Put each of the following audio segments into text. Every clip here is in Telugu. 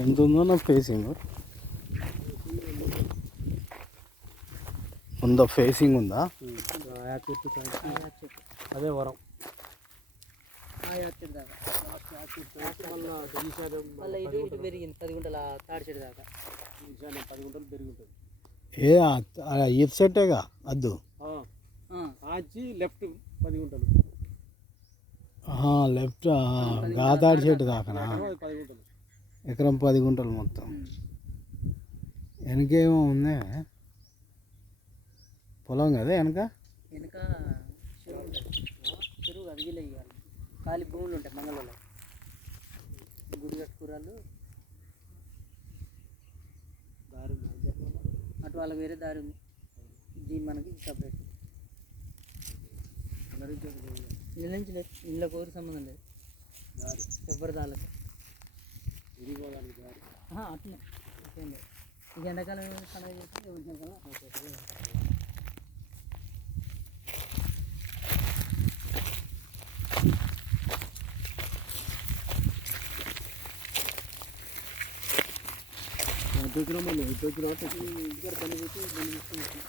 ఎంత ఉందో నా ఫేసింగ్ ఉందా ఫేసింగ్ ఉందా? చెట్టు అదే వరం. మళ్ళీ ఇటు సెట్టేగా పది దాకా పది గుంటలు ఏ అద్దు. లెఫ్ట్ పది గుంటలు లెఫ్ట్ గాతాడి చెట్టు దాకా పది గుంటలు ఎకరం పది గుంటలు మొత్తం. వెనకేమో ఉంది? పొలం కదా వెనక? వెనుక చెరువు వీళ్ళు ఇవ్వాలి ఖాళీ భూములు ఉంటాయి మంగళలో గుడి కట్టుకురాళ్ళు దారి అటు వాళ్ళకి వేరే దారి ఉంది. దీని మనకి సపరేట్ ఇళ్ళ నుంచి లేదు ఇళ్ళ కోరి సంబంధం లేదు. దారి. ఎవరి దాళ్ళకి అట్లేం. ఇక ఎండాకాలం పండుగ చేస్తే ఎవరి కాలం పెట్టి బండి తీసుకొని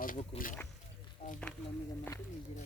పాస్బుక్ ఉందా పాస్బుక్లు అన్నీ కమ్మంటే మీ జీరో